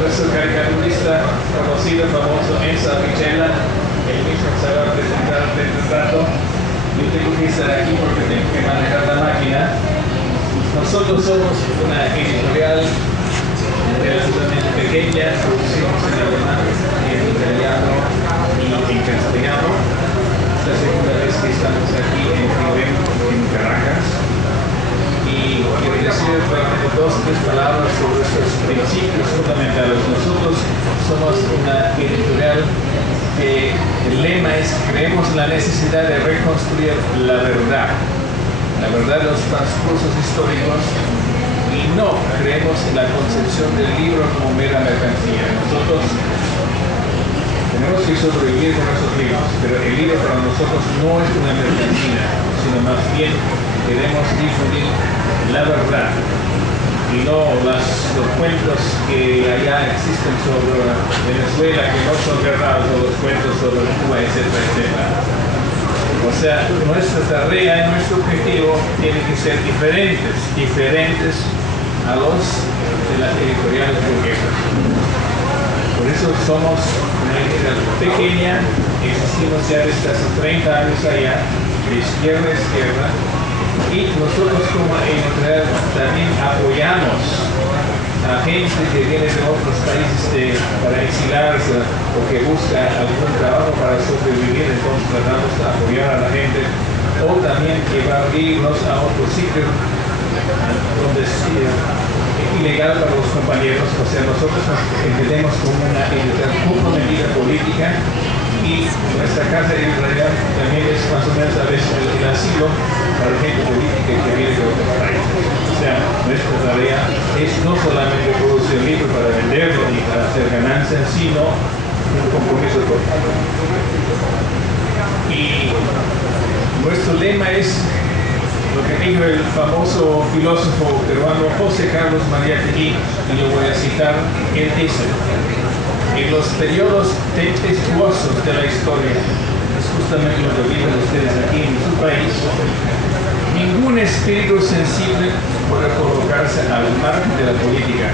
nuestro caricaturista conocido, famoso, Enzo Pichella, el mismo se va a presentar dentro de un rato. Yo tengo que estar aquí porque tengo que manejar la máquina. Nosotros somos una editorial relativamente pequeña, producimos en alemán, en italiano y en castellano. Es la segunda vez que estamos aquí en Rivén, en Caracas. Y quiero decir realmente dos o tres palabras sobre estos principios fundamentales. Nosotros somos una editorial que el lema es: creemos en la necesidad de reconstruir la verdad de los transcursos históricos, y no creemos en la concepción del libro como mera mercancía. Nosotros tenemos que sobrevivir con nuestros libros, pero el libro para nosotros no es una mercancía, sino más bien queremos difundir la verdad y no los cuentos que allá existen sobre Venezuela, que no son verdad, o los cuentos sobre Cuba, etcétera, etcétera. O sea, nuestra tarea y nuestro objetivo tiene que ser diferentes a los de las editoriales burguesas. Por eso somos una editorial pequeña, existimos ya desde hace 30 años allá, de izquierda a izquierda, y nosotros como editorial también apoyamos a gente que viene de otros países para exilarse o que busca algún trabajo para sobrevivir. Entonces tratamos de apoyar a la gente, o también llevar libros a otros sitios donde es ilegal para los compañeros. O sea, nosotros nos entendemos como una editorial comprometida política, y nuestra casa editorial también es más o menos a veces el asilo para gente política que viene de otros países. O sea, nuestra tarea es no solamente producir el libro para venderlo y para hacer ganancias, sino un compromiso político. Y nuestro lema es lo que dijo el famoso filósofo peruano José Carlos María Teguí, y lo voy a citar. Él dice: en los periodos tempestuosos de la historia, es justamente lo que viven ustedes aquí en su país, ningún espíritu sensible puede colocarse al margen de la política.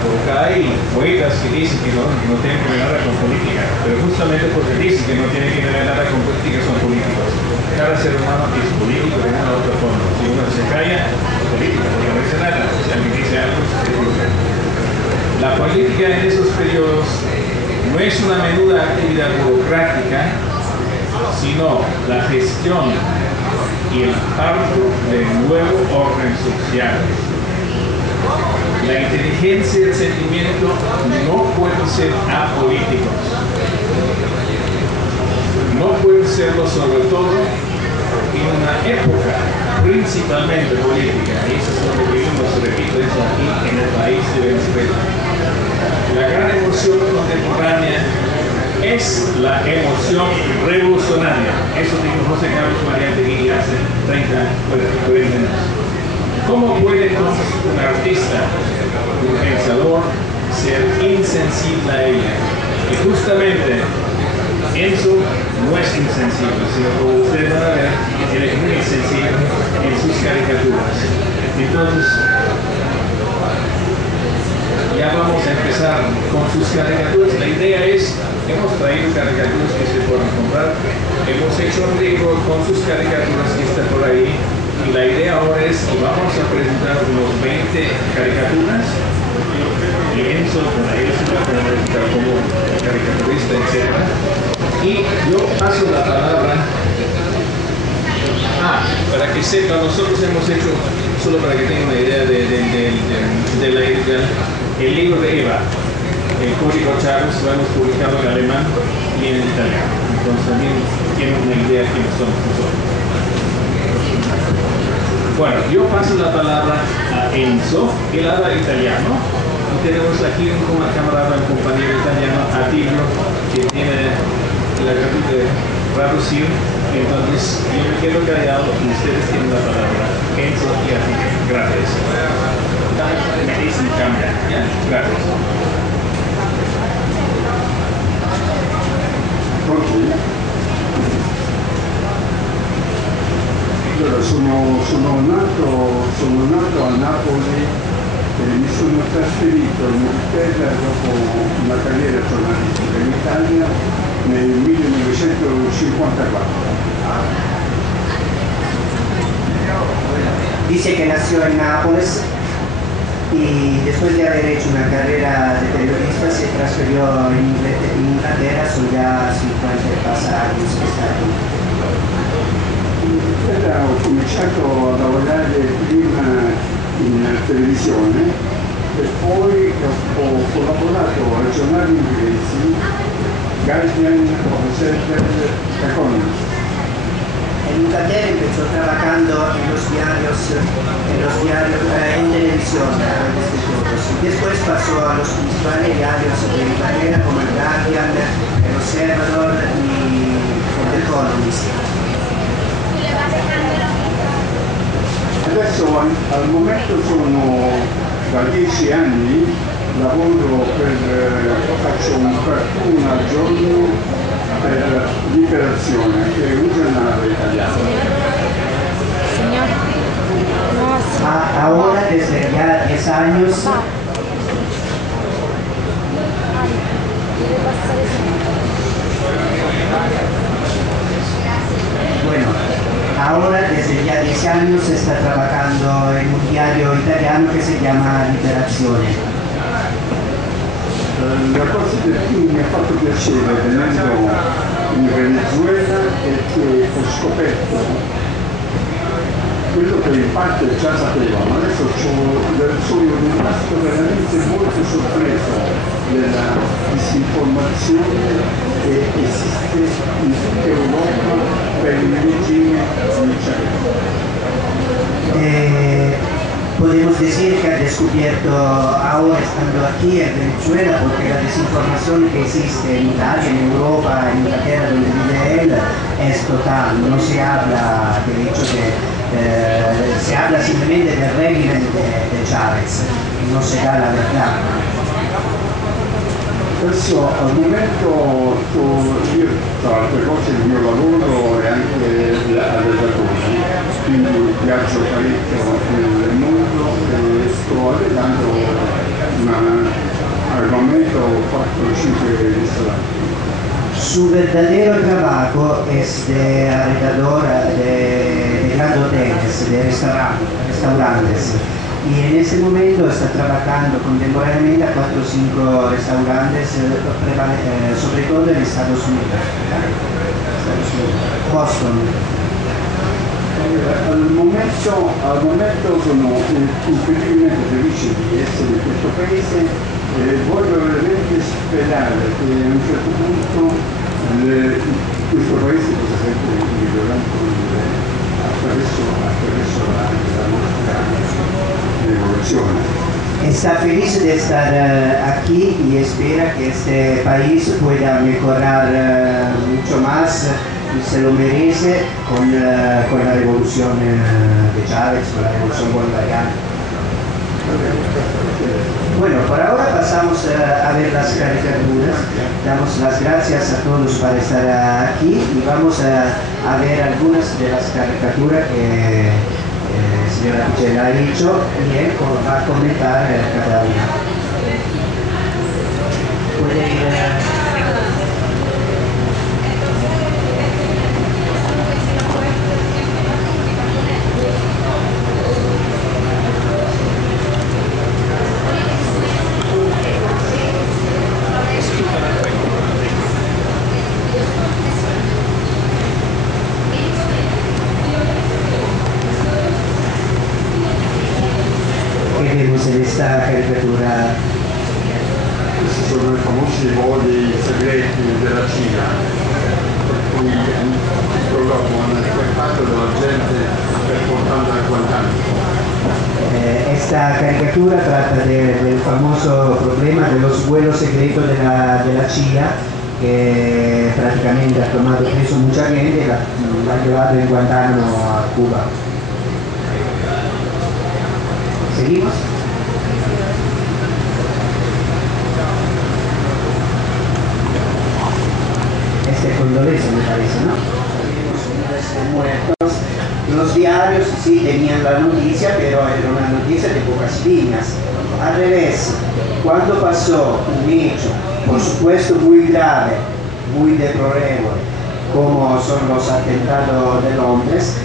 Porque hay poetas que dicen que no tienen que ver nada con política, pero justamente porque dicen que no tienen que ver nada con política son políticos. Cada ser humano es político de una u otra forma. Si uno se calla, es político, porque no dice nada. Si alguien dice algo, es político. La política en esos periodos no es una menuda actividad burocrática, sino la gestión y el parto del nuevo orden social. La inteligencia y el sentimiento no pueden ser apolíticos. No pueden serlo, sobre todo en una época principalmente política. Y eso es lo que vivimos, repito, eso aquí en el país de Venezuela. La gran emoción contemporánea es la emoción revolucionaria. Eso dijo José Carlos María Teguí hace 40 años. ¿Cómo puede entonces un artista, un pensador, ser insensible a ella? Y justamente Enzo no es insensible, sino como ustedes van a ver, él es muy sensible en sus caricaturas. Entonces, ya vamos a empezar con sus caricaturas. La idea es, hemos traído caricaturas que se pueden comprar, hemos hecho un libro con sus caricaturas que está por ahí, y la idea ahora es que vamos a presentar unos 20 caricaturas, y Enzo, con él se va a presentar como caricaturista, etc. Y yo paso la palabra. Para que sepan, nosotros hemos hecho, solo para que tengan una idea de la editorial, el libro de Eva, el Código Chávez, lo hemos publicado en alemán y en italiano. Entonces también tienen una idea de quiénes somos nosotros. Bueno, yo paso la palabra a Enzo, él habla italiano. Y tenemos aquí un camarada, un compañero italiano, Atilio, que tiene la gratitud de traducir. Entonces yo me quedo callado y ustedes tienen la palabra. Enzo y Atilio. Gracias. Me dicen cambia. Ya, gracias. Allora, sono nato a Napoli sono trasferito in Inghilterra dopo una carriera giornalistica in Italia nel 1954. Dice que nació en Nápoles y después de haber hecho una carrera de periodista se transfirió en Inglaterra, son ya 50 y pasa años que está aquí. In Inghilterra ho cominciato a lavorare prima in televisione e poi ho collaborato ai giornali inglesi Guardian, Observer, Economist. En Inglaterra empezó trabajando en televisión antes de todos. Y después pasó a los principales diarios de Inglaterra como el Guardian, el Observer y el Economist. Adesso al momento sono da 10 anni, faccio un cartoon al giorno per Liberazione, che è un giornale italiano. Ahora, desde ya 10 años, ahora desde ya 10 años está trabajando en un diario italiano que se llama Liberazione. La cosa che più mi ha fatto piacere venendo in Venezuela è che ho scoperto quello che in parte già sapevo, ma adesso sono rimasto veramente molto sorpreso della disinformazione che esiste in tutta Europa per il regime di Chavez. Podemos decir que ha descubierto ahora estando aquí en Venezuela, porque la desinformación que existe en Italia, en Europa, en Inglaterra, donde vive él, es total. No se habla, de hecho, se habla simplemente del régimen de Chávez, no se da la verdad. Adesso al momento io, tra altre cose, il mio lavoro è anche allenatore, quindi viaggio parecchio nel mondo e sto allenando al momento 4-5 ristoranti. Su verdadero trabajo es de arrendador de grandes hoteles, de restaurantes. Y en ese momento está trabajando contemporáneamente a 4 o 5 restaurantes, sobre todo en Estados Unidos, Boston. Al momento sono incredibilmente felice di essere in questo paese e voglio veramente sperare che a un certo punto questo paese possa sempre migliorare attraverso la nostra evoluzione. Está feliz de estar aquí y espera que este país pueda mejorar mucho más y se lo merece con la revolución de Chávez, con la revolución bolivariana. Bueno, por ahora pasamos a ver las caricaturas. Damos las gracias a todos por estar aquí y vamos a ver algunas de las caricaturas que señora Pichella ha dicho y él va a comentar cada una. Puede ir en esta caricatura. Questi sono i famosi voli segreti della Cina, per cui il programma hanno aspettato della gente per portarla a Guantánamo. Esta caricatura trata del famoso problema de los vuelos secretos de la CIA, que prácticamente ha tomado preso mucha gente y la ha llevado en Guantánamo a Cuba. ¿Seguimos? Condolencia, me parece, ¿no? Muertos. Los diarios sí tenían la noticia, pero era una noticia limpieza de pocas líneas. Al revés, cuando pasó un hecho, por supuesto muy grave, muy deplorable, como son los atentados de Londres,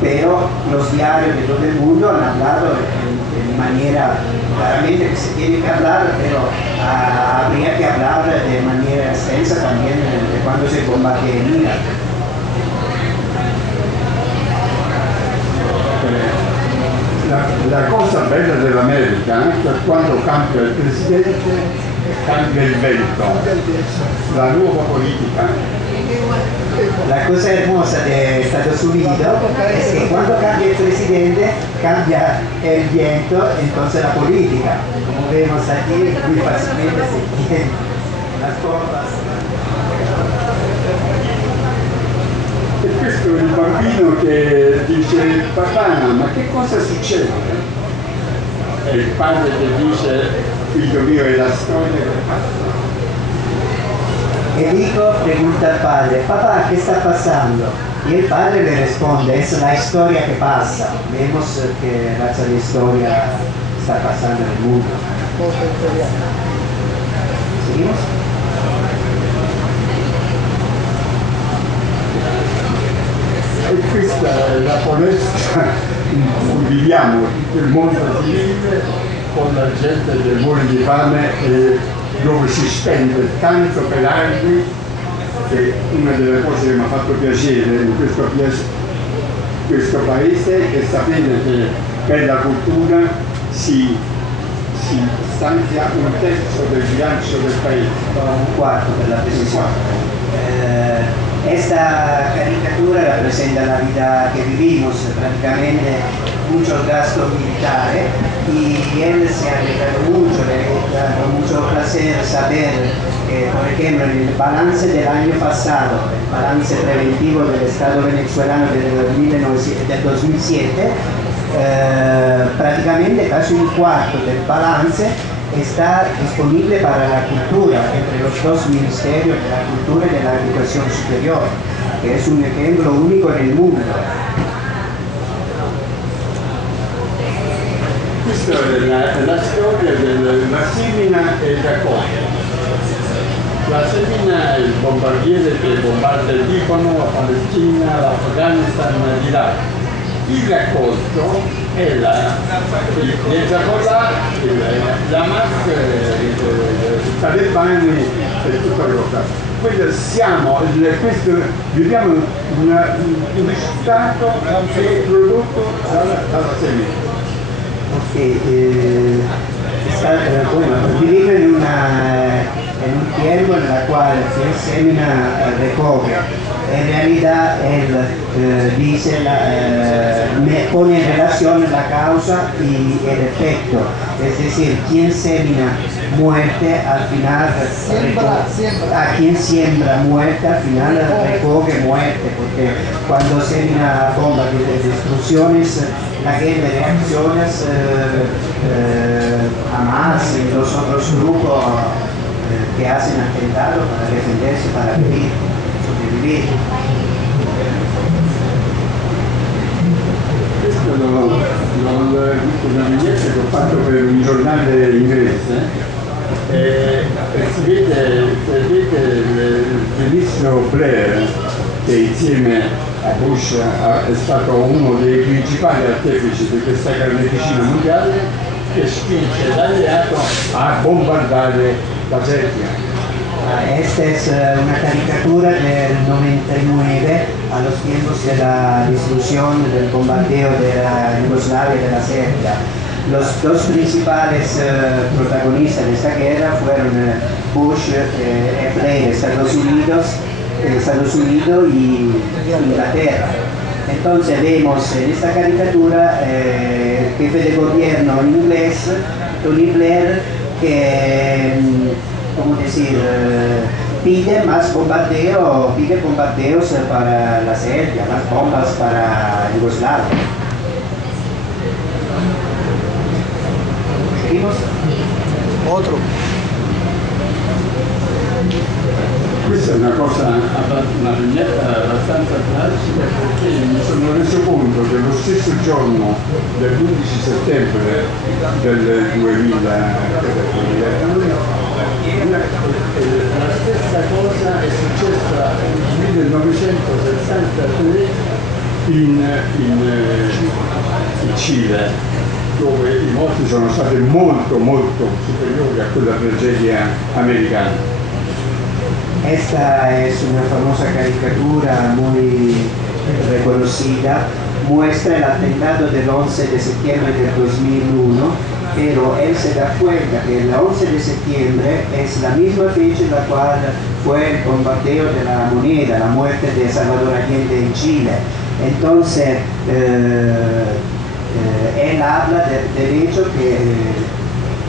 pero los diarios de todo el mundo han hablado de manera, claramente que se tiene que hablar, pero habría que hablar de manera extensa también de cuando se combate en Irak. La cosa bella dell'America è che quando cambia il presidente cambia il vento, la nuova politica. La cosa hermosa de Estados Unidos es que cuando cambia el presidente, cambia el viento, entonces la política. Como vemos aquí, muy fácilmente se tienen las formas. E questo è il bambino che dice: papà, ma che cosa succede? E il padre che dice: figlio mio, è la storia che passa. El hijo pregunta al padre: papá, ¿qué está pasando? Y el padre le responde: es la historia que pasa. Vemos que raza de historia está pasando en el mundo. ¿Seguimos? E questa è la palestra in cui viviamo, tutto il mondo si vive con la gente che muore di fame e dove si spende tanto per anni, che una delle cose che mi ha fatto piacere in questo paese è sapere che per la cultura si stanzia un terzo del bilancio del paese. Un cuarto per la precisión. Esta caricatura representa la vida que vivimos, prácticamente mucho gasto militar, y él se ha alegrado mucho, le ha dado mucho placer saber que, por ejemplo, en el balance del año pasado, el balance preventivo del Estado venezolano del 2007, prácticamente casi un cuarto del balance está disponible para la cultura entre los dos ministerios de la cultura y de la educación superior, que es un ejemplo único en el mundo. Questa è la storia della Semina e il raccolto. La Semina è il bombardiere che bombarda il Libano, la Palestina, l'Afghanistan, l'Iraq. Il raccolto è l'Hezbollah, l'Hamas, i talebani e tutta la cosa. Viviamo un stato che è prodotto dalla semina. Vivimos en un tiempo en el cual se semina recoge. En realidad él dice, pone en relación la causa y el efecto. Es decir, quien semina muerte al final a quien siembra muerte al final recoge muerte, porque cuando semina bombas de destrucciones, la guerra de reacciones, Hamas y los otros grupos que hacen atentados para defenderse, para vivir, sobrevivir. Questo una vignetta che ho fatto per un giornale inglese. Si vede il ministro Blair, che insieme a Bush è stato uno dei principali artefici di questa carneficina mondiale, che spinge l'alleato a bombardare la Serbia. Esta es una caricatura del 99, a los tiempos de la destrucción del bombardeo de la Yugoslavia y de la Serbia. Los dos principales protagonistas de esta guerra fueron Bush y Blair, Estados Unidos y Inglaterra. Entonces vemos en esta caricatura el jefe de gobierno inglés, Tony Blair, que pide más pide bombardeos para la Serbia, más bombas para Yugoslavia. Questa è una vignetta abbastanza tragica, perché mi sono reso conto che lo stesso giorno dell'11 settembre del 2000, la stessa cosa è successa nel 1963 in Cile, dove i morti sono stati molto superiori a quella tragedia americana. Esta es una famosa caricatura muy reconocida, muestra el atentado del 11 de septiembre del 2001, pero él se da cuenta que el 11 de septiembre es la misma fecha en la cual fue el bombardeo de la Moneda, la muerte de Salvador Allende en Chile. Entonces, él habla del hecho que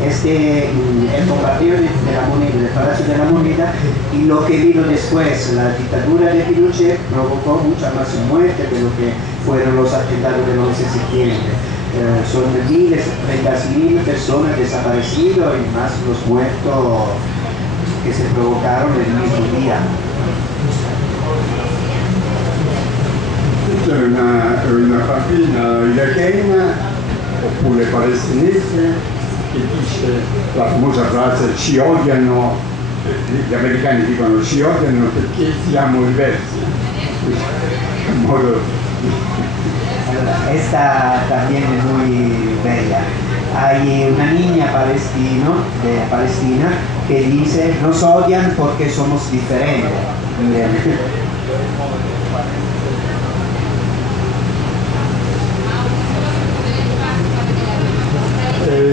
el bombardeo de la Moneda, del Palacio de la Moneda, y lo que vino después, la dictadura de Pinochet, provocó mucha más muerte de lo que fueron los atentados del 11 de septiembre. Son miles, 30.000 personas desaparecidas y más los muertos que se provocaron el mismo día. Questa è una bambina irachena oppure palestinese che dice la famosa frase ci odiano, gli americani dicono ci odiano perché siamo diversi. In modo Esta también es muy bella. Hay una niña de Palestina que dice nos odian porque somos diferentes.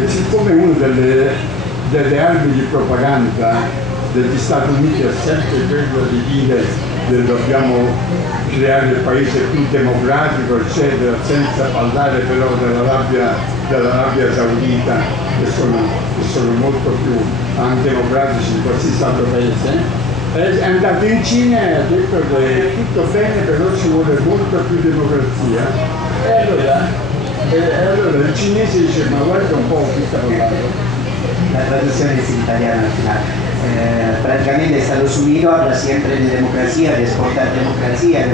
Siccome una delle armi di propaganda degli Stati Uniti è sempre quello di dire che dobbiamo creare il paese più democratico, eccetera, senza parlare però dell'Arabia Saudita, che sono molto più antidemocratici di qualsiasi altro paese, è andato in Cina e ha detto che tutto bene, però ci vuole molto più democrazia. E allora il cinese dice ma guarda un po' chi sta parlando. La traducción es en italiano al final. Prácticamente Estados Unidos habla siempre de democracia, de exportar democracia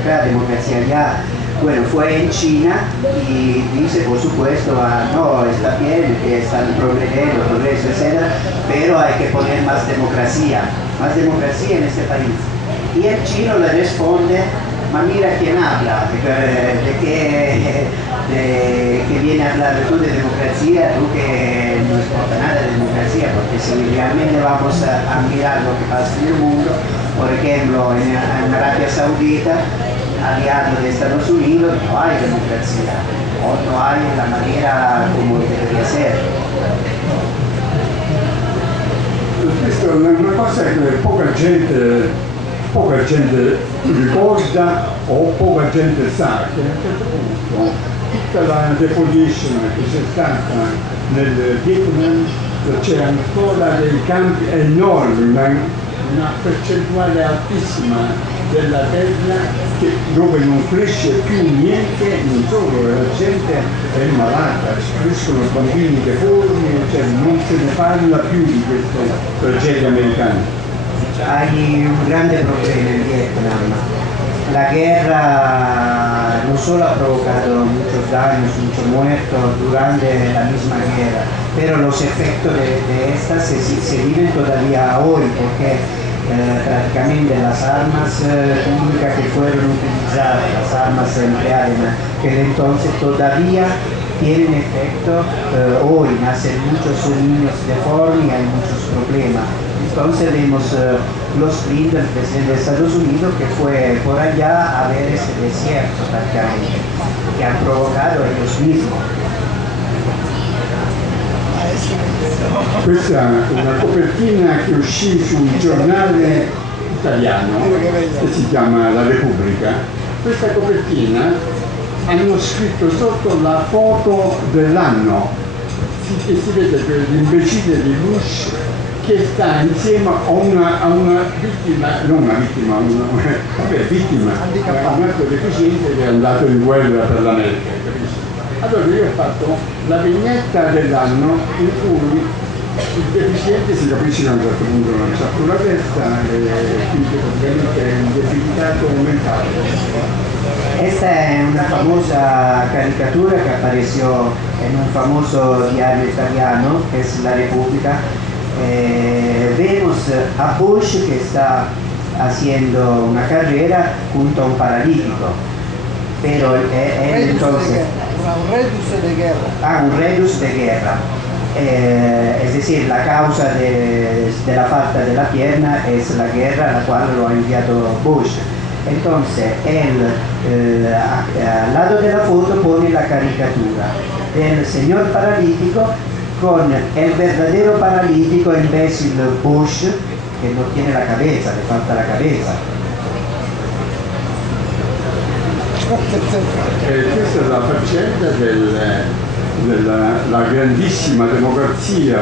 acá, democracia allá. Bueno, fue en China y dice, por supuesto, no, está bien, que están progreso, etc., pero hay que poner más democracia en este país. Y el chino le responde, ma mira quién habla, que viene a hablar tú de democracia, tú que no exporta nada de democracia, porque si realmente vamos a mirar lo que pasa en el mundo, por ejemplo, en Arabia Saudita, aliado de Estados Unidos, no hay democracia, o no hay la manera como debería ser. Questa è una cosa che poca gente ricorda o poca gente sa, che a un certo punto tutta la deposition che c'è stata nel Vietnam, c'è ancora dei campi enormi, una percentuale altissima della terra dove non cresce più niente, non solo la gente è malata, crescono bambini deformi, cioè non se ne parla più di queste tragedie americane. Hay un grande problema en Vietnam. La guerra no solo ha provocado muchos daños, muchos muertos durante la misma guerra, pero los efectos de esta se viven todavía hoy, porque prácticamente las armas químicas que fueron utilizadas, las armas empleadas en aquel entonces todavía tienen efecto hoy, nacen muchos niños deformes y hay muchos problemas. Entonces vemos los tweets del presidente de Estados Unidos que fue por allá a ver ese desierto prácticamente, que han provocado ellos mismos. Questa è una copertina che uscì su un giornale italiano che si chiama La Repubblica. Questa copertina hanno scritto sotto la foto dell'anno e si vede che l'imbecille di Bush che sta insieme a una vittima, non una vittima, vittima, un altro deficiente che è andato in guerra per l'America, capisci? Allora io ho fatto la vignetta dell'anno in cui I deficienti si capisce che a un certo punto non c'ha più la testa e quindi praticamente è un debilitato mentale. Esta es una famosa caricatura que apareció en un famoso diario italiano, que es La República. Vemos a Bush que está haciendo una carrera junto a un paralítico, pero él entonces... Un redus de guerra. Ah, un redus de guerra. Es decir, la causa de la falta de la pierna es la guerra a la cual lo ha enviado Bush. Entonces, él al lado de la foto pone la caricatura del señor paralítico con el verdadero paralítico, imbécil Bush, que no tiene la cabeza, le falta la cabeza. Questa è la faccenda della grandissima democrazia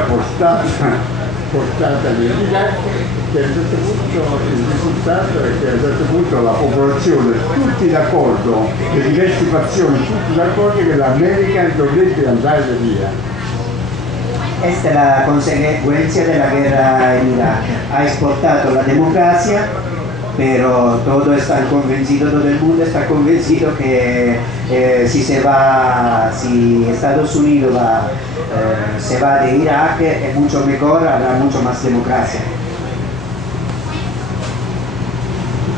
portata nell'Iraq, che a un certo punto il risultato è che a un certo punto la popolazione, tutti d'accordo, le diverse fazioni, tutti d'accordo che l'America dovrebbe andare via. Esta es la consecuencia de la guerra en Irak. Ha exportado la democracia, pero todo está convencido, todo el mundo está convencido que si Estados Unidos se va de Irak es mucho mejor, habrá mucho más democracia.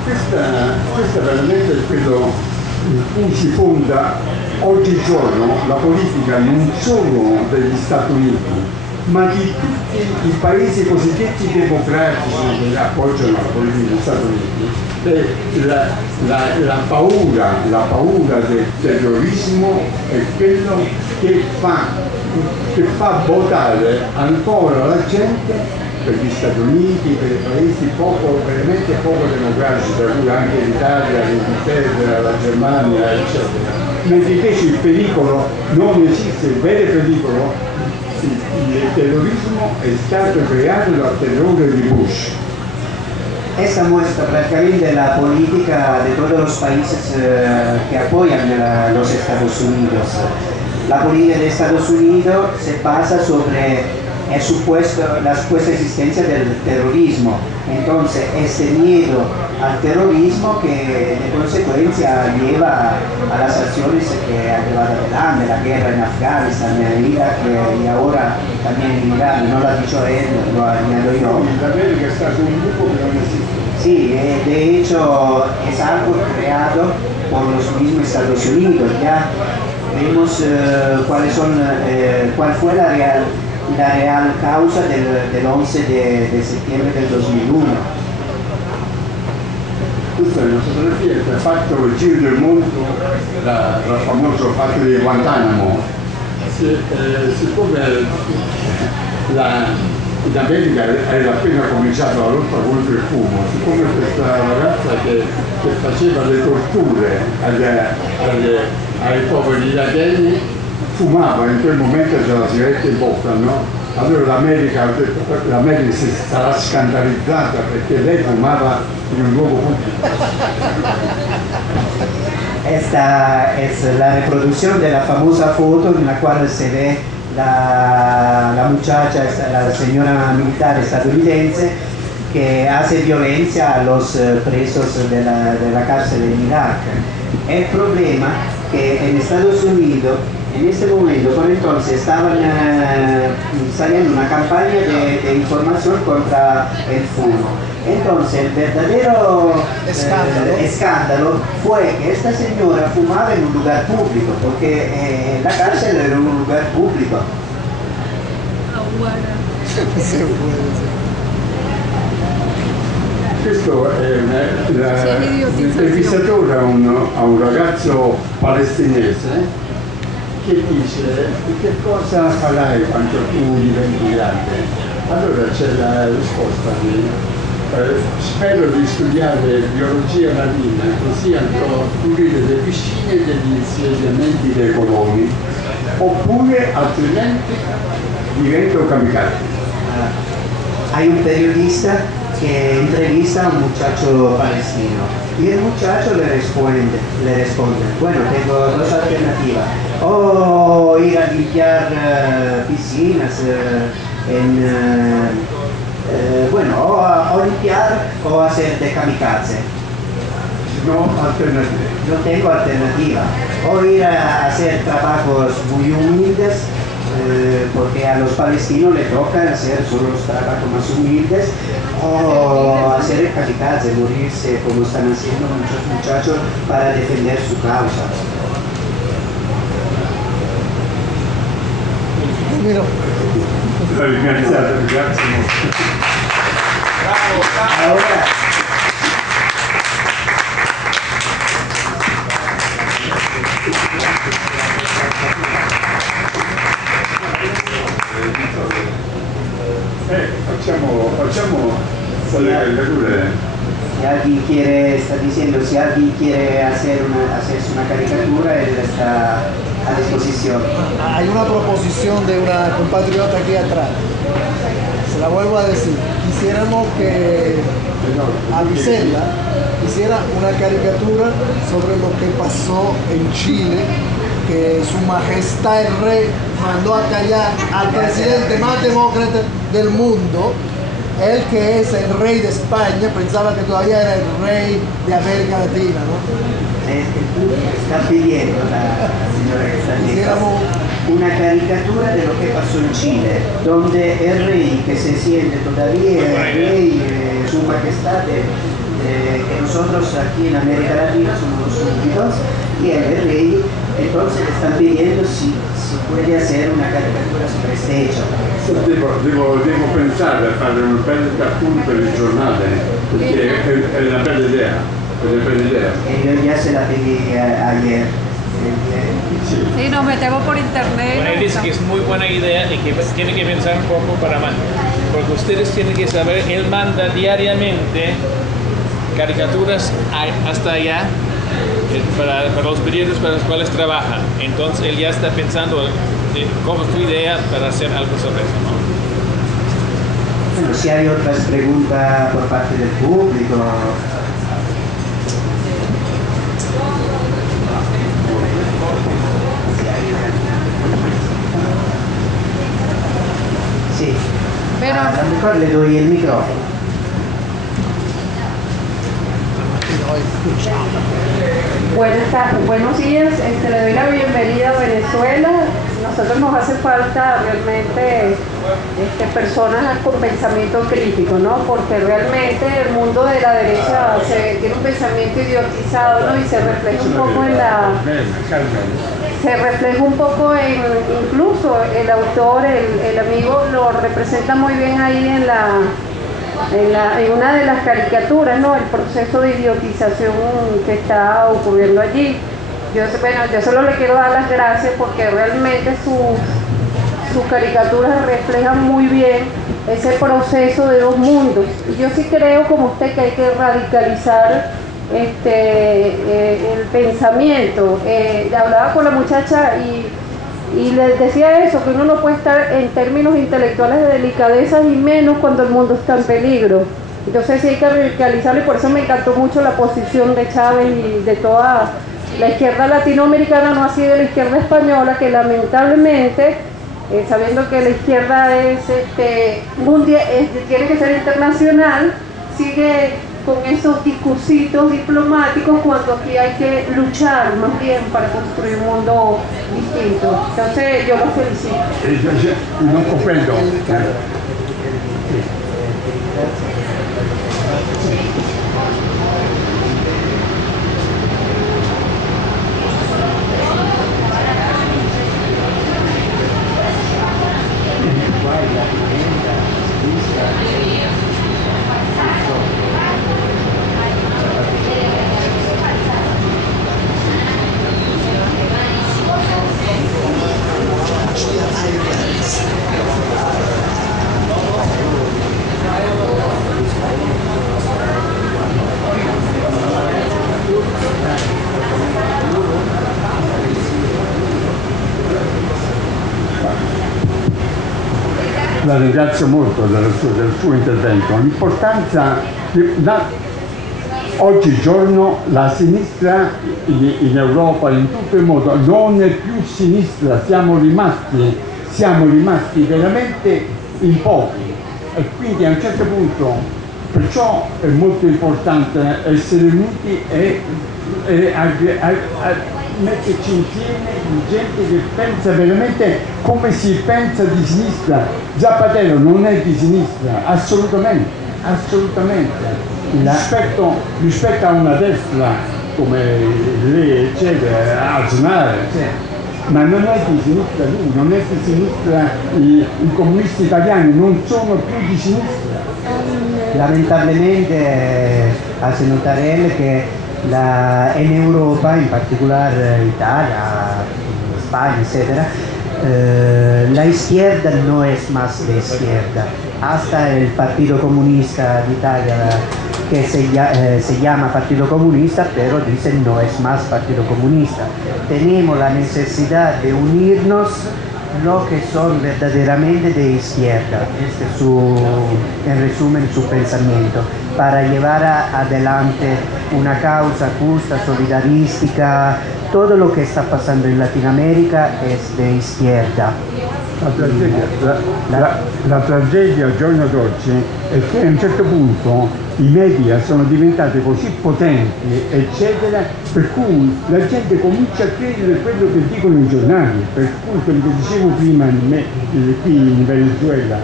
Questa veramente è quello in cui si fonda oggigiorno la politica non solo degli Stati Uniti, ma di tutti i paesi cosiddetti democratici che appoggiano la politica degli Stati Uniti. La paura del terrorismo è quello che fa votare ancora la gente per gli Stati Uniti, per i paesi veramente poco democratici, tra cui anche l'Italia, l'Inghilterra, la Germania, eccetera. Mentre invece il pericolo non esiste, il vero pericolo, il terrorismo è stato creato dal terrore di Bush. Esta muestra prácticamente la política de todos los países que apoyan a los Estados Unidos. La política de Estados Unidos se basa sobre la supuesta existencia del terrorismo. Entonces, este miedo al terrorismo que de consecuencia lleva a las acciones que ha llevado adelante, la guerra en Afganistán, en Irak y ahora también en Irán. No lo ha dicho él, lo añado yo. L'America è stato un gruppo che non esiste. Sí, de hecho es algo creado por los mismos Estados Unidos. Ya vemos cuál fue la real causa del 11 de septiembre del 2001. Questa è una fotografia che ha fatto il giro del mondo, la famosa fatto di Guantanamo. Siccome in America era appena cominciata la lotta contro il fumo, siccome questa ragazza che faceva le torture ai poveri iracheni fumava in quel momento c'era la sigaretta in bocca, no? Allora l'America si sarà scandalizzata perché lei fumava in un luogo pubblico. Esta es la reproducción de la famosa foto en la cual se ve la muchacha, la señora militar estadounidense que hace violencia a los presos de la cárcel en Irak. El problema que en Estados Unidos en este momento, por entonces, estaban saliendo una campaña de información contra el fumo. Entonces, el verdadero escándalo fue que esta señora fumaba en un lugar público, porque la cárcel era un lugar público. Questo è l'intervistatore a un ragazzo palestinese che dice: che cosa farai quando tu diventi grande? Allora c'è la risposta di spero di studiare biologia marina, così andrò a pulire le piscine degli insediamenti dei coloni, oppure altrimenti divento kamikaze. Hay un periodista que entrevista a un muchacho palestino Y el muchacho le responde, bueno, tengo dos alternativas, o ir a limpiar piscinas, o limpiar o hacer de kamikaze. No alternative. No tengo alternativa, o ir a hacer trabajos muy humildes, porque a los palestinos les toca hacer solo los trabajos más humildes, o hacer el kamikaze, morirse como están haciendo muchos muchachos para defender su causa. Mira. Grazie molto. Ahora, facciamo le caricature. si alguien quiere, está diciendo, si alguien quiere hacerse una caricatura, él está a disposición. Hay una proposición de una compatriota aquí atrás. Se la vuelvo a decir. Quisiéramos que Avicenna hiciera una caricatura sobre lo que pasó en Chile, que su majestad el rey mandó a callar al presidente más demócrata del mundo. Él, que es el rey de España, pensaba que todavía era el rey de América Latina, ¿no? Está pidiendo la señora que está Quisiéramos una caricatura de lo que pasó en Chile, donde el rey, que se siente todavía el rey, su majestad, que nosotros aquí en América Latina somos los súbditos, y el rey, entonces le están pidiendo si puede hacer una caricatura sobre este hecho. Devo pensare a fare un bel cartoon per il giornale, perché è una bella idea. Yo ya se la pedí ayer. Sí, nos metemos por internet. Bueno, él dice que es muy buena idea y que tiene que pensar un poco para más. Porque ustedes tienen que saber, él manda diariamente caricaturas hasta allá para los periódicos para los cuales trabaja. Entonces él ya está pensando cómo es tu idea para hacer algo sobre eso, ¿no? Bueno, si hay otras preguntas por parte del público. Sí, Pero a lo mejor le doy el micrófono. buenos días, le doy la bienvenida a Venezuela. Nosotros nos hace falta realmente personas con pensamiento crítico, ¿no? Porque realmente el mundo de la derecha tiene un pensamiento idiotizado, ¿no? Y se refleja un poco incluso el autor, el amigo, lo representa muy bien ahí en una de las caricaturas, ¿no? El proceso de idiotización que está ocurriendo allí. Yo solo le quiero dar las gracias porque realmente sus caricaturas reflejan muy bien ese proceso de dos mundos. Y yo sí creo, como usted, que hay que radicalizar el pensamiento. Hablaba con la muchacha y les decía eso, que uno no puede estar en términos intelectuales de delicadezas y menos cuando el mundo está en peligro. Entonces sí hay que radicalizarlo, y por eso me encantó mucho la posición de Chávez y de toda la izquierda latinoamericana, no así de la izquierda española, que lamentablemente, sabiendo que la izquierda tiene que ser internacional, sigue con esos discursitos diplomáticos cuando aquí hay que luchar más bien para construir un mundo distinto. Entonces yo los felicito. Non comprendo. La ringrazio molto del suo intervento. L'importanza oggigiorno la sinistra in Europa, in tutto il mondo, non è più sinistra, siamo rimasti veramente in pochi, e quindi a un certo punto, perciò è molto importante essere uniti e metterci insieme gente che pensa veramente come si pensa di sinistra. Zapatero non è di sinistra, assolutamente, rispetto a una destra come lei eccetera, Aznar, ma non è di sinistra lui, non è di sinistra i comunisti italiani, non sono più di sinistra. Lamentablemente hace notare él que en Europa, en particular Italia, España, etc., la izquierda no es más de izquierda. Hasta el Partido Comunista de Italia, que se llama Partido Comunista, pero dicen no es más Partido Comunista. Tenemos la necesidad de unirnos lo que son verdaderamente de izquierda. Este es en resumen su pensamiento, para llevar adelante una causa justa, solidarística. Todo lo que está pasando en Latinoamérica es de izquierda. La tragedia al giorno d'oggi è che a un certo punto i media sono diventati così potenti, eccetera, per cui la gente comincia a credere quello che dicono i giornali, per cui quello che dicevo prima qui in Venezuela,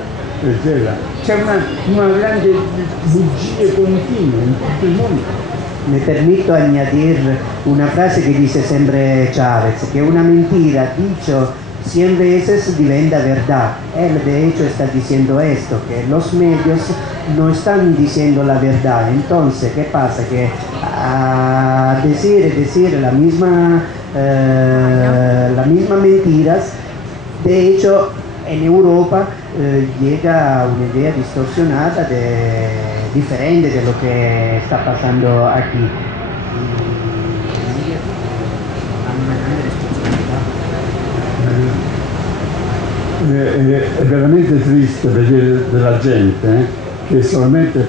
c'è una grande bugie continua in tutto il mondo. Me permito añadir una frase que dice siempre Chávez, que una mentira dicho 100 veces diventa verdad. Él de hecho está diciendo esto, que los medios no están diciendo la verdad. Entonces, ¿qué pasa? Que a decir la misma mentiras, de hecho en Europa llega una idea distorsionada diferente de lo que está pasando aquí. È veramente triste vedere della gente che solamente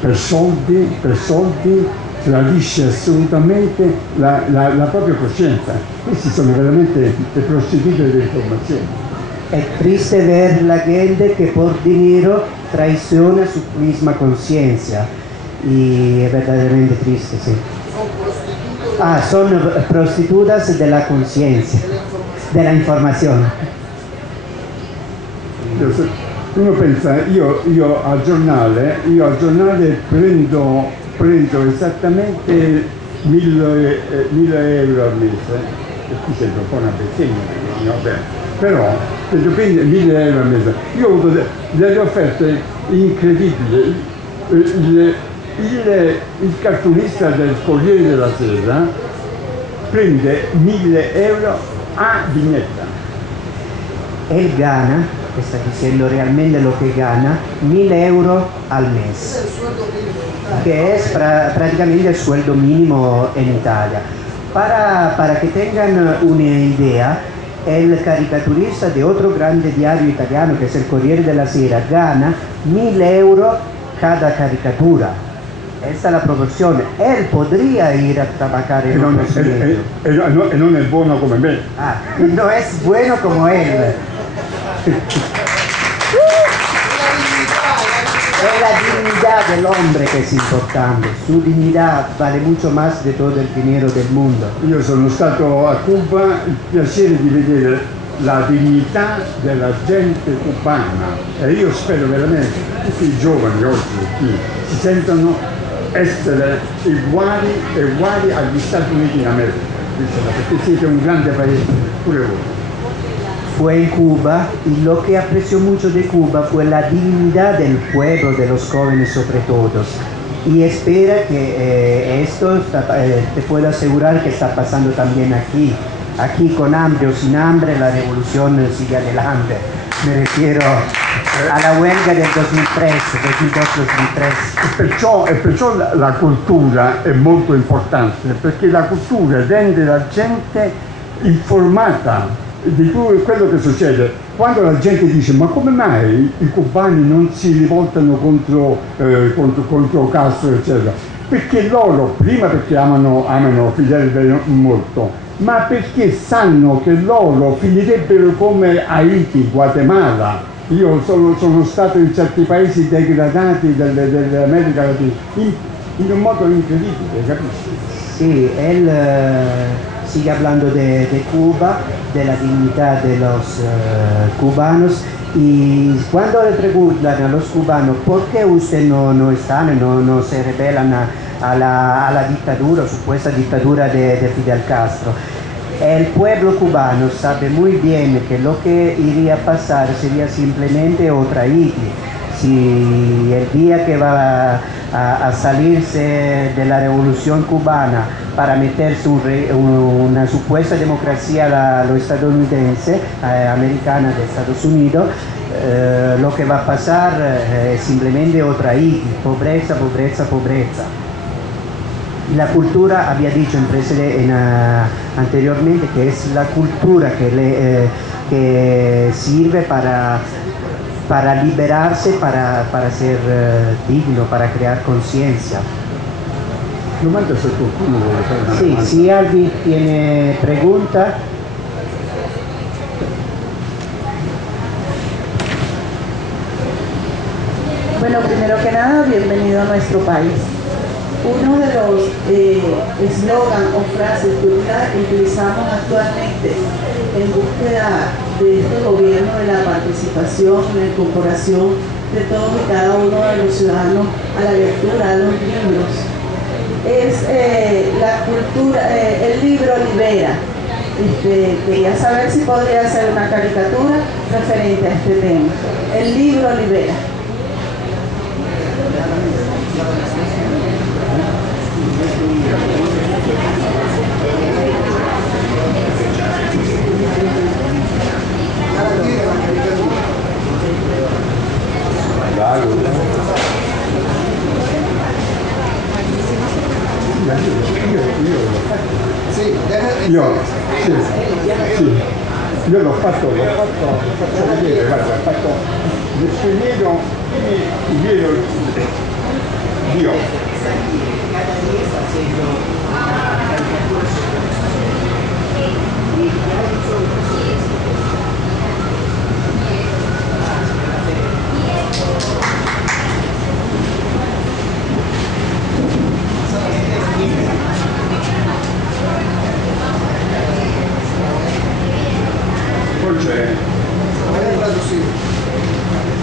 per soldi tradisce assolutamente la propria coscienza. Questi sono veramente le prostitute dell'informazione. Es triste ver la gente que por dinero traiciona su misma conciencia, y es verdaderamente triste, sí. Son prostitutas de la conciencia, de la información. Uno pensa, io al giornale prendo esattamente 1.000 euro al mese, e qui sembra un po' una bestemmia, però se tu prendi 1.000 euro al mese, io ho avuto delle offerte incredibili. Il cartunista del Corriere della Sera prende 1.000 euro a vignetta. Él gana, está diciendo realmente lo que gana, 1.000 euro al mes, que es prácticamente el sueldo mínimo en Italia. Para que tengan una idea, el caricaturista de otro grande diario italiano, que es el Corriere della Sera, gana 1.000 euro cada caricatura. Esta es la proporzione. Él podría ir a trabajar en otros medios. E non è buono come me. No es bueno como él. Es la dignidad del hombre que es importante. Su dignidad vale mucho más de todo el dinero del mundo. Io sono stato a Cuba, il piacere di vedere la dignità della gente cubana, e io spero veramente che tutti i giovani oggi qui si sentano essere uguali agli Stati Uniti d'America, perché siete un grande paese, pure voi. Fue en Cuba y lo que apreció mucho de Cuba fue la dignidad del pueblo, de los jóvenes sobre todo. Y espera que esto te puedo asegurar que está pasando también aquí. Aquí con hambre o sin hambre la revolución sigue adelante. Me refiero a la huelga del 2003, 2002-2003. E perciò la cultura è molto importante, perché la cultura rende la gente informata di quello che succede quando la gente dice ma come mai i cubani non si rivoltano contro Castro eccetera, perché loro prima perché amano Fidel molto, ma perché sanno che loro finirebbero come Haiti, Guatemala. Io sono stato in certi paesi degradati dell'America Latina in un modo incredibile, capisci? Sí, él sigue hablando de Cuba, de la dignidad de los cubanos, y cuando le preguntan a los cubanos por qué usted no están, no se rebelan a la dictadura, supuesta dictadura de Fidel Castro, el pueblo cubano sabe muy bien que lo que iría a pasar sería simplemente otra Haití. Si el día que va a salirse de la revolución cubana para meterse una supuesta democracia lo estadounidense, americana de Estados Unidos, lo que va a pasar es simplemente otra Haití, pobreza, pobreza, pobreza. La cultura, había dicho anteriormente, que es la cultura que sirve para liberarse, para ser digno, para crear conciencia. Domanda se qualcuno vuole fare una Sí, domanda. si alguien tiene pregunta. Bueno, primero que nada, bienvenido a nuestro país. Uno de los eslogan o frases que utilizamos actualmente en búsqueda de este gobierno de la participación y la incorporación de todos y cada uno de los ciudadanos a la lectura de los libros es la cultura, el libro libera. Quería saber si podría hacer una caricatura referente a este tema. El libro libera. Io l'ho fatto faccio vedere, guarda, ho fatto nel strumento Dio. Poi c'è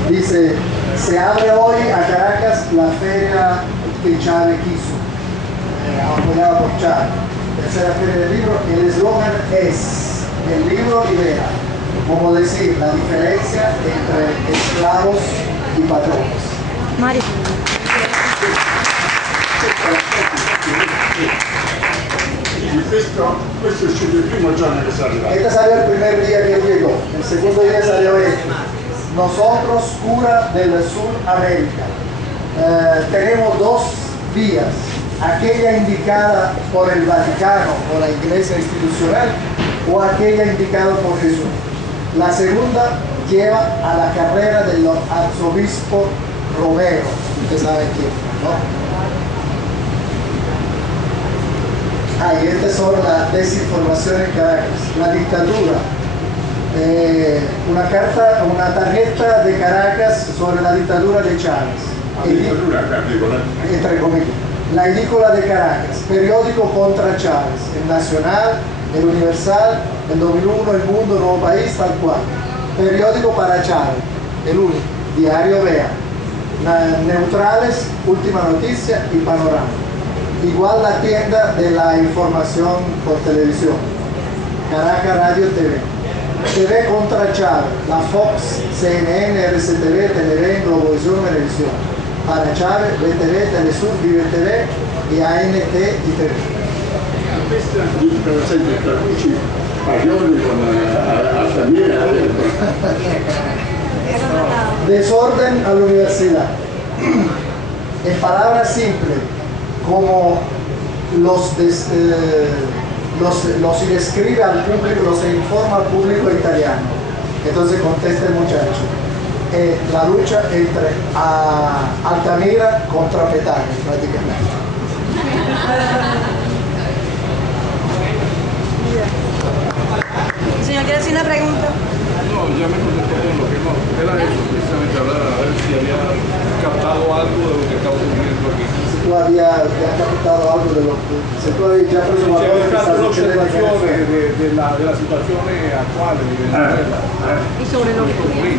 Dice, se abre hoy a Caracas la feria que Chávez quiso, apoyada por Chávez. Tercera feria del libro, el eslogan es, el libro libera, como decir, la diferencia entre esclavos y patrones. Mario. Questo è il primo giorno che sono arrivato. Este salió el primer día que él llegó, el segundo día salió este. Nosotros, cura del Sudamérica, tenemos dos vías, aquella indicada por el Vaticano o la Iglesia institucional o aquella indicada por Jesús. La segunda lleva a la carrera del arzobispo Romero, ustedes saben quién, ¿no? Y esta es sobre la desinformación en Caracas, la dictadura. Una tarjeta de Caracas sobre la dictadura de Chávez. Entre comillas. La edícula de Caracas, periódico contra Chávez, el Nacional, el Universal, el 2001, el Mundo, Nuevo País, tal cual. Periódico para Chávez, el único. Diario Vea. Neutrales, Última Noticia y Panorama. Igual la tienda de la información por televisión, Caracas Radio TV. TV contra Chávez, la Fox, CNN, RCTV, Televen, Globovisión, Televisión. Para Chávez, BTV, Telesur, Vive TV y ANT y TV. Per esempio, traduci Paglioni con Altamira. Desorden a la universidad. En palabras simples, como los describe al público, los informa al público italiano. Entonces contesta el muchacho, la lucha entre Altamira contra Petagna, prácticamente. Señor, ¿quiere hacer una pregunta? No, ya me contestó todo lo que no. Era eso, precisamente hablar, a ver si había captado algo de lo que está ocurriendo aquí. Si tú habías captado algo de lo que... Si tú habías ya presumido Si había que está captado sucediendo aquí en observaciones de las situaciones actuales de Venezuela. Y sobre lo que ocurre.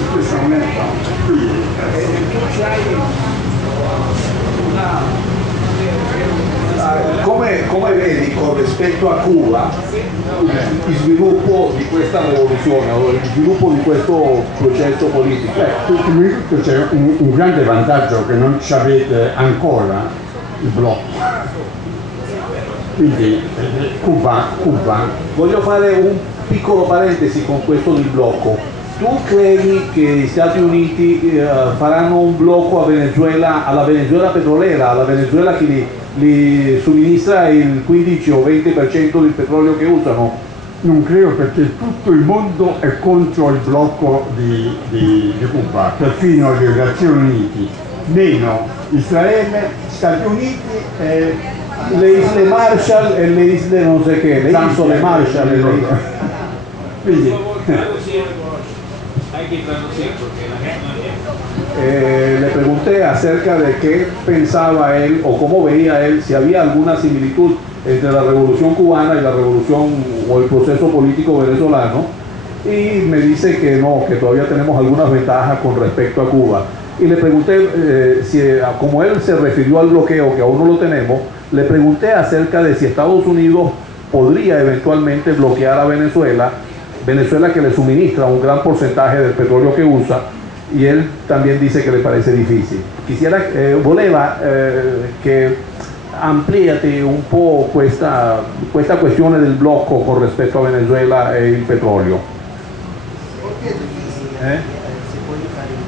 Questo momento come vedi con rispetto a Cuba il sviluppo di questa rivoluzione o il sviluppo di questo processo politico? prima di tutto c'è un grande vantaggio che non ci avete ancora il blocco. Quindi Cuba. Voglio fare un piccolo parentesi con questo del blocco. Tu credi che gli Stati Uniti faranno un blocco a Venezuela, alla Venezuela petrolera, alla Venezuela che li somministra il 15 o 20% del petrolio che usano? Non credo, perché tutto il mondo è contro il blocco di Cuba, perfino le Nazioni Unite, meno Israele, Stati Uniti e le isle Marshall e le isle non so che, le isole Marshall e le isole. Quindi Hay que traducir porque la gente no entiende. Le pregunté acerca de qué pensaba él o cómo veía él, si había alguna similitud entre la revolución cubana y la revolución o el proceso político venezolano, y me dice que no, que todavía tenemos algunas ventajas con respecto a Cuba. Y le pregunté, como él se refirió al bloqueo, que aún no lo tenemos, le pregunté acerca de si Estados Unidos podría eventualmente bloquear a Venezuela que le suministra un gran porcentaje del petróleo che usa, y él también dice que le parece difícil. Voleva che ampliate un po' questa questione del blocco con rispetto a Venezuela e il petrolio. Perché è difficile? Si può fare un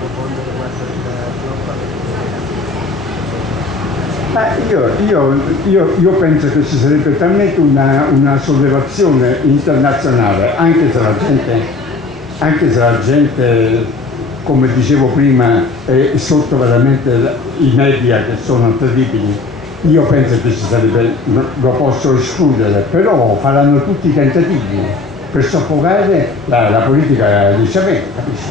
profondo riguardo il blocco? Io penso che ci sarebbe talmente una sollevazione internazionale, anche se la gente, come dicevo prima, è sotto veramente i media che sono terribili. Io penso che ci sarebbe, lo posso escludere, però faranno tutti i tentativi per soffocare la politica di Chavez, capisci?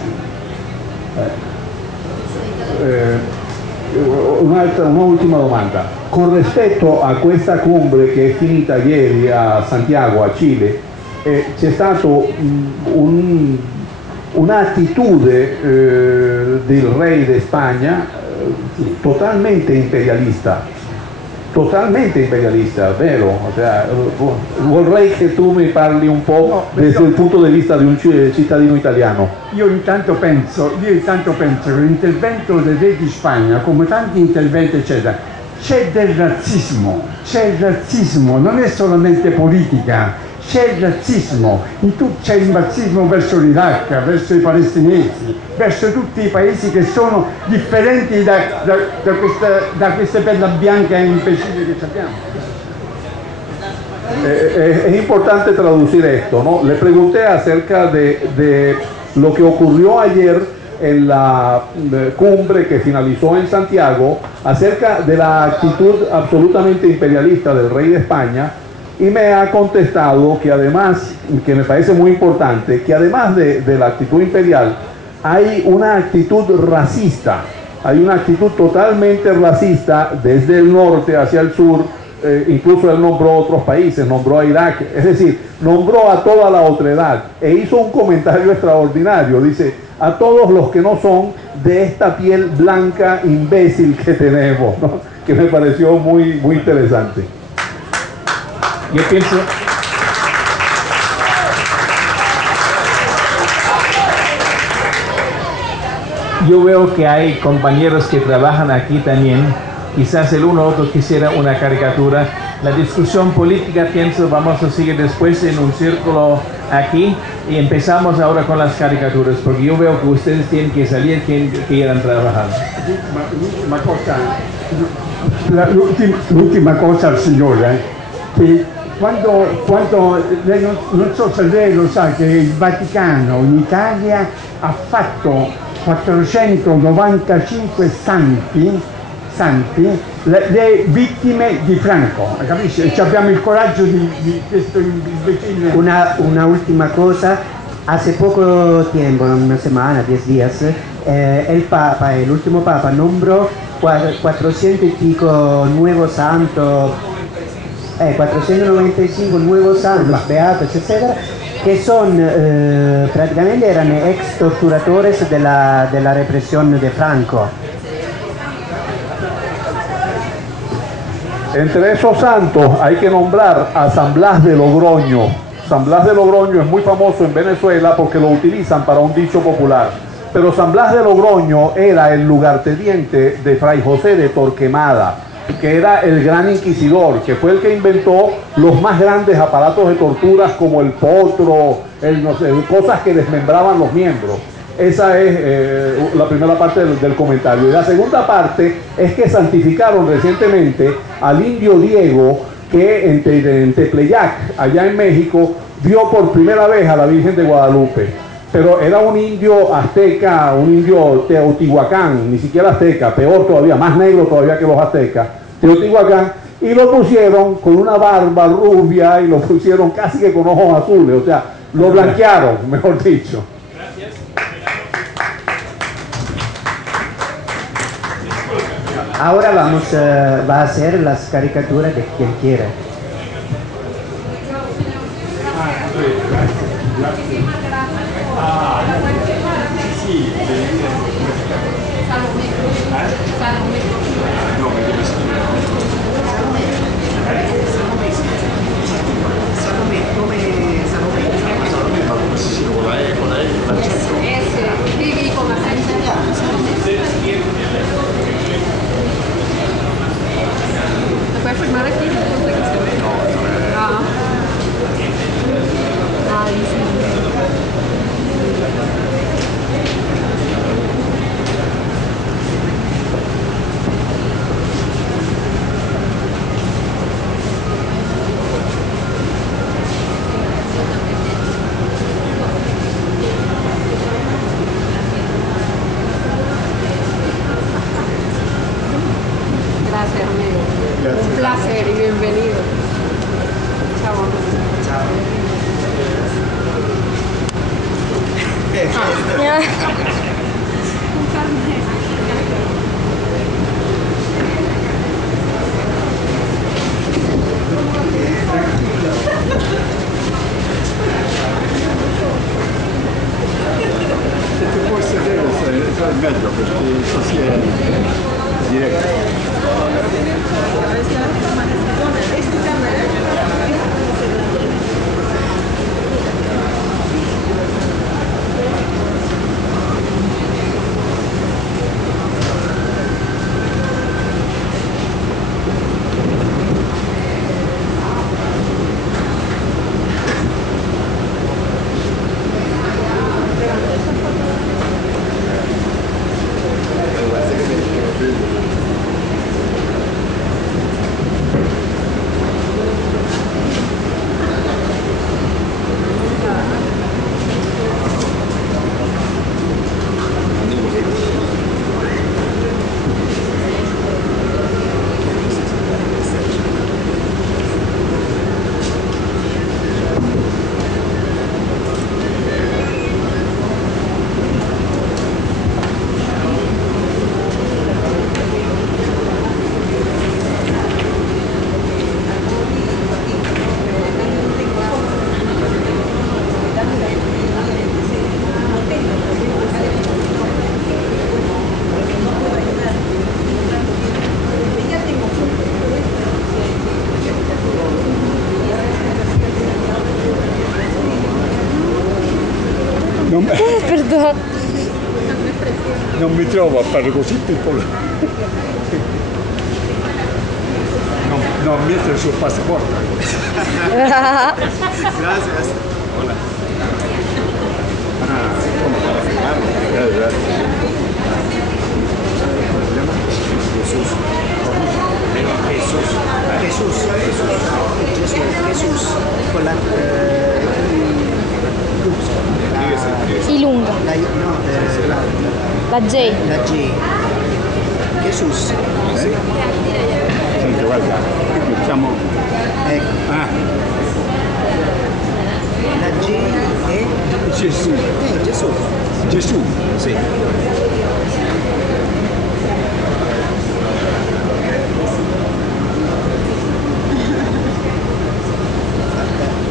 Un'ultima domanda. Con rispetto a questa cumbre che è finita ieri a Santiago, a Cile, c'è stato un'attitudine del re di Spagna totalmente imperialista, vero? O sea, vorrei che tu mi parli un po' desde il punto di vista di un cittadino italiano. Io intanto penso che l'intervento del re di Spagna, come tanti interventi eccetera, c'è il razzismo, non è solamente politica, c'è il razzismo, c'è il razzismo verso l'Iraq, verso i palestinesi, verso tutti i paesi che sono differenti da queste perla bianca e imbecille che abbiamo. Es importante traducir esto, ¿no? Le pregunté acerca de lo que ocurrió ayer en la cumbre que finalizó en Santiago, acerca de la actitud absolutamente imperialista del rey de España, y me ha contestado que además, que me parece muy importante, que además de la actitud imperial, hay una actitud racista, hay una actitud totalmente racista desde el norte hacia el sur. Incluso él nombró otros países, nombró a Irak, es decir, nombró a toda la otredad e hizo un comentario extraordinario. Dice, a todos los que no son de esta piel blanca imbécil que tenemos, ¿no? Que me pareció muy interesante. Yo pienso... Yo veo que hay compañeros que trabajan aquí también. Quizás el uno u otro quisiera una caricatura. La discusión política, pienso, vamos a seguir después en un círculo aquí y empezamos ahora con las caricaturas, porque yo veo que ustedes tienen que salir, quien quieran trabajar. L'ultima cosa al signore, che quando lei non so se lei lo sa che il Vaticano in Italia ha fatto 495 santi le vittime di Franco, capisci? Cioè abbiamo il coraggio di questo imbecille. Una última cosa, hace poco tiempo, una semana, 10 días, el último Papa nombró 400 y pico nuevos santos, 495 nuevos santos, beatos, etcétera, que son prácticamente eran ex torturadores de la represión de Franco. Entre esos santos hay que nombrar a San Blas de Logroño. San Blas de Logroño es muy famoso en Venezuela porque lo utilizan para un dicho popular. Pero San Blas de Logroño era el lugarteniente de Fray José de Torquemada, que era el gran inquisidor, que fue el que inventó los más grandes aparatos de torturas como el potro, cosas que desmembraban los miembros. Esa es la primera parte del comentario. Y la segunda parte es que santificaron recientemente al indio Diego, que en Tepeyac, allá en México, vio por primera vez a la Virgen de Guadalupe. Pero era un indio azteca, un indio teotihuacán, ni siquiera azteca, peor todavía, más negro todavía que los aztecas, teotihuacán, y lo pusieron con una barba rubia y lo pusieron casi que con ojos azules, o sea, lo blanquearon, mejor dicho. Ahora va a hacer las caricaturas de quien quiera. ¿Puedes firmar aquí? Gracias, amigo. Gracias. Un placer y bienvenido. Chao. Se ti puoi sedere è meglio perché così è diretto. Perdono. Non mi trovo a fare così piccolo. Non mettere sul passaporto. Gracias. Hola. Jesús. Jesús. Jesús. La J. La J. Jesus. Senti, guarda, facciamo... Ecco. Ah, La G è Gesù. Gesù. Gesù. Sì.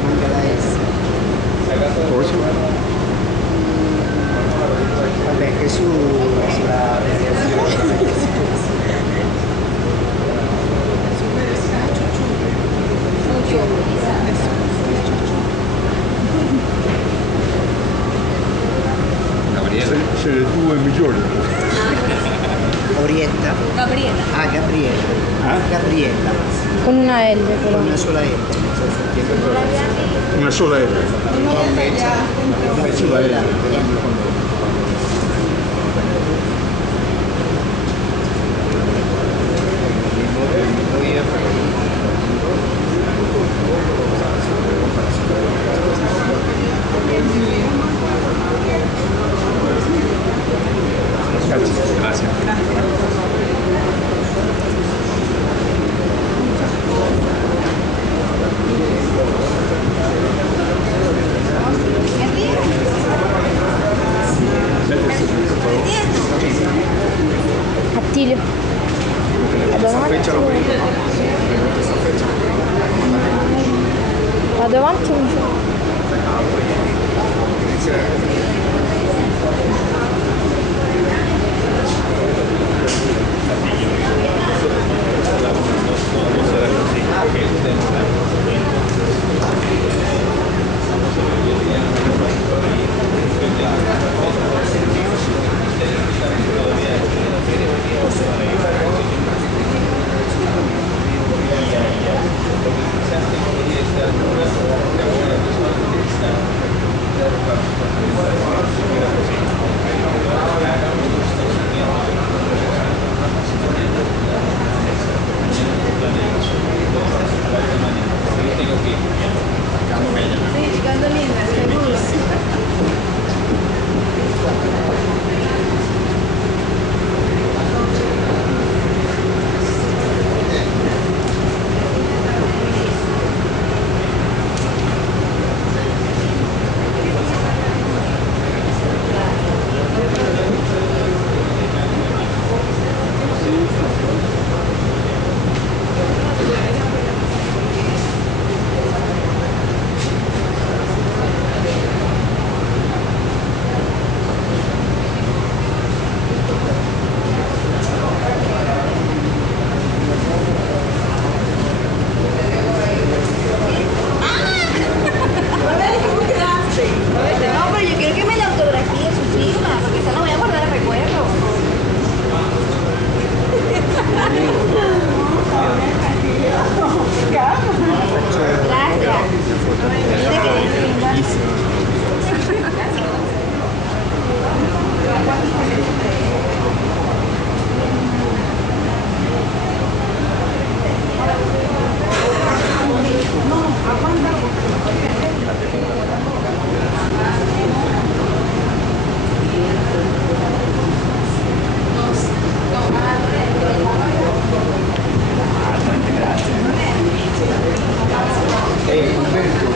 Manca la S. Forse? Vabbè, che sulla Se le due migliori. Orietta. Gabriela. Ah, Gabriella. Gabriella. Con una L però. Con una sola L. Una sola L. Una sola L. Grazie. Attilio. Vado avanti. Vado avanti o mi sa? Sí, quedando linda, seguro. No, pero yo quiero que me la autografíe su firma, porque esa no voy a guardar el recuerdo.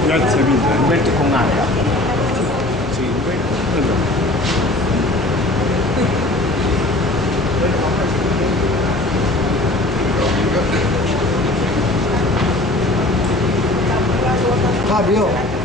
Grazie mille. Umberto con H. Sì, Umberto. Fabio.